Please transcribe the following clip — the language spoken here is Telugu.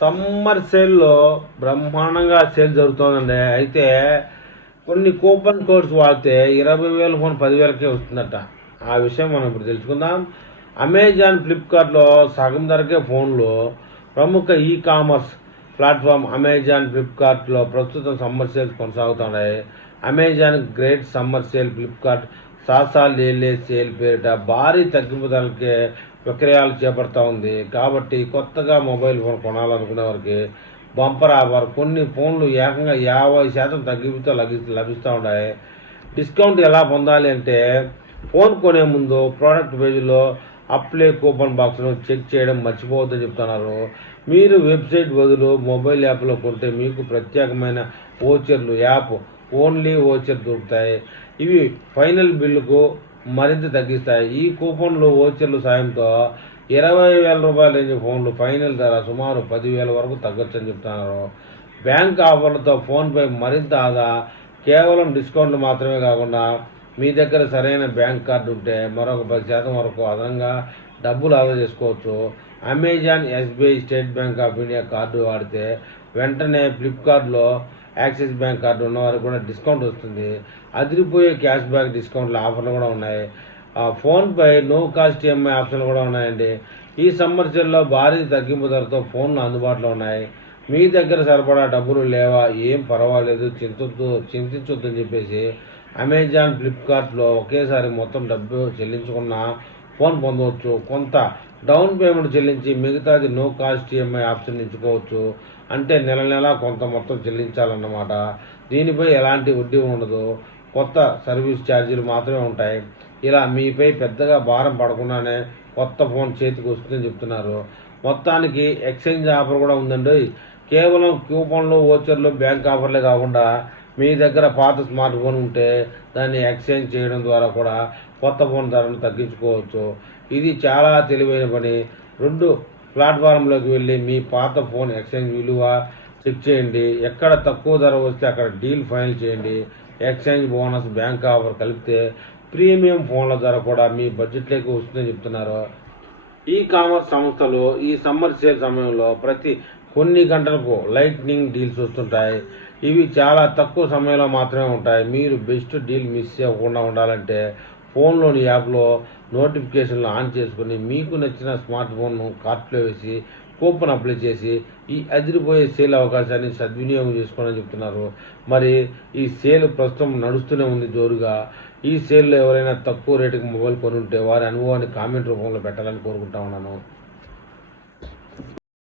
సమ్మర్ సేల్లో బ్రహ్మాండంగా సేల్ జరుగుతుందండి. అయితే కొన్ని కూపన్ కోడ్స్ వాడితే 20,000 ఫోన్ 10,000కే వస్తుందట. ఆ విషయం మనం ఇప్పుడు తెలుసుకుందాం. అమెజాన్, ఫ్లిప్కార్ట్‌లో సగం ధరకే ఫోన్లు. ప్రముఖ ఈ కామర్స్ ప్లాట్ఫామ్ అమెజాన్, ఫ్లిప్కార్ట్‌లో ప్రస్తుతం సమ్మర్ సేల్స్ కొనసాగుతున్నాయి. Amazon great summer sale, Flipkart Sasa Lele sale పేరిట భారీ తగ్గింపు ధరలకే విక్రయాలు చేపడతా ఉంది. కాబట్టి కొత్తగా మొబైల్ ఫోన్ కొనాలనుకునే వారికి బంపర్ ఆఫర్. కొన్ని ఫోన్లు ఏకంగా 50% తగ్గింపుతో లభిస్తూ ఉన్నాయి. డిస్కౌంట్ ఎలా పొందాలి అంటే, ఫోన్ కొనే ముందు ప్రోడక్ట్ పేజీలో అప్లై కూపన్ బాక్స్ను చెక్ చేయడం మర్చిపోవద్దని చెప్తున్నారు. మీరు వెబ్సైట్ బదులు మొబైల్ యాప్లో కొంటే మీకు ప్రత్యేకమైన ఓచర్లు, యాప్ ఓన్లీ ఓచర్ దొరుకుతాయి. ఇవి ఫైనల్ బిల్లుకు మరింత తగ్గిస్తాయి. ఈ కూపన్లు, ఓచర్లు సాయంతో 20,000 రూపాయల రేంజ్ ఫోన్లు ఫైనల్ ధర సుమారు 10,000 వరకు తగ్గొచ్చని చెప్తున్నారు. బ్యాంక్ ఆఫర్లతో ఫోన్పై మరింత ఆదా. కేవలం డిస్కౌంట్లు మాత్రమే కాకుండా మీ దగ్గర సరైన బ్యాంక్ కార్డు ఉంటే మరొక 10% వరకు అదనంగా డబ్బులు ఆదా చేసుకోవచ్చు. Amazon, SBI, state bank of India card వాడితే వెంటనే ఫ్లిప్కార్ట్లో యాక్సిస్ బ్యాంక్ కార్డు ఉన్నవారికి కూడా డిస్కౌంట్ వస్తుంది. అదిరిపోయే క్యాష్ బ్యాక్ డిస్కౌంట్ల ఆఫర్లు కూడా ఉన్నాయి. ఫోన్పై నో కాస్ట్ ఈఎంఐ ఆప్షన్లు కూడా ఉన్నాయండి. ఈ సమ్మర్ సేల్లో భారీ తగ్గింపు ధరతో ఫోన్లు అందుబాటులో ఉన్నాయి. మీ దగ్గర సరిపడా డబ్బులు లేవా? ఏం పర్వాలేదు, చింతించొద్దని చెప్పేసి అమెజాన్, ఫ్లిప్కార్ట్లో ఒకేసారి మొత్తం డబ్బు చెల్లించుకున్న ఫోన్ పొందవచ్చు. కొంత డౌన్ పేమెంట్ చెల్లించి మిగతాది నో కాస్ట్ ఈఎంఐ ఆప్షన్ ఎంచుకోవచ్చు. అంటే నెల నెల కొంత మొత్తం చెల్లించాలన్నమాట. దీనిపై ఎలాంటి వడ్డీ ఉండదు. కొత్త సర్వీస్ ఛార్జీలు మాత్రమే ఉంటాయి. ఇలా మీపై పెద్దగా భారం పడకుండానే కొత్త ఫోన్ చేతికి వస్తుందని చెప్తున్నారు. మొత్తానికి ఎక్స్చేంజ్ ఆఫర్ కూడా ఉందండి. కేవలం కూపన్లు, ఓచర్లు, బ్యాంక్ ఆఫర్లే కాకుండా మీ దగ్గర పాత స్మార్ట్ ఫోన్ ఉంటే దాన్ని ఎక్స్చేంజ్ చేయడం ద్వారా కూడా కొత్త ఫోన్ ధరను తగ్గించుకోవచ్చు. ఇది చాలా తెలివైన పని. 2 ప్లాట్ఫారంలోకి వెళ్ళి మీ పాత ఫోన్ ఎక్స్చేంజ్ విలువ చెక్ చేయండి. ఎక్కడ తక్కువ ధర వస్తే అక్కడ డీల్ ఫైనల్ చేయండి. ఎక్స్చేంజ్ బోనస్, బ్యాంక్ ఆఫర్ కలిపితే ప్రీమియం ఫోన్ల ధర కూడా మీ బడ్జెట్లోకి వస్తుందని చెప్తున్నారు. ఈ కామర్స్ సంస్థలు ఈ సమ్మర్ సేల్ సమయంలో ప్రతి కొన్ని గంటలకు లైట్నింగ్ డీల్స్ వస్తుంటాయి. ఇవి చాలా తక్కువ సమయంలో మాత్రమే ఉంటాయి. మీరు బెస్ట్ డీల్ మిస్ అవ్వకుండా ఉండాలంటే ఫోన్లోని యాప్లో నోటిఫికేషన్లు ఆన్ చేసుకుని మీకు నచ్చిన స్మార్ట్ ఫోన్ను కార్ట్లో వేసి కూపన్ అప్లై చేసి ఈ అదిరిపోయే సేల్ అవకాశాన్ని సద్వినియోగం చేసుకోవాలని చెప్తున్నారు. మరి ఈ సేల్ ప్రస్తుతం నడుస్తూనే ఉంది జోరుగా. ఈ సేల్లో ఎవరైనా తక్కువ రేటుకి మొబైల్ కొని ఉంటే వారి అనుభవాన్ని కామెంట్ రూపంలో పెట్టాలని కోరుకుంటా ఉన్నాను.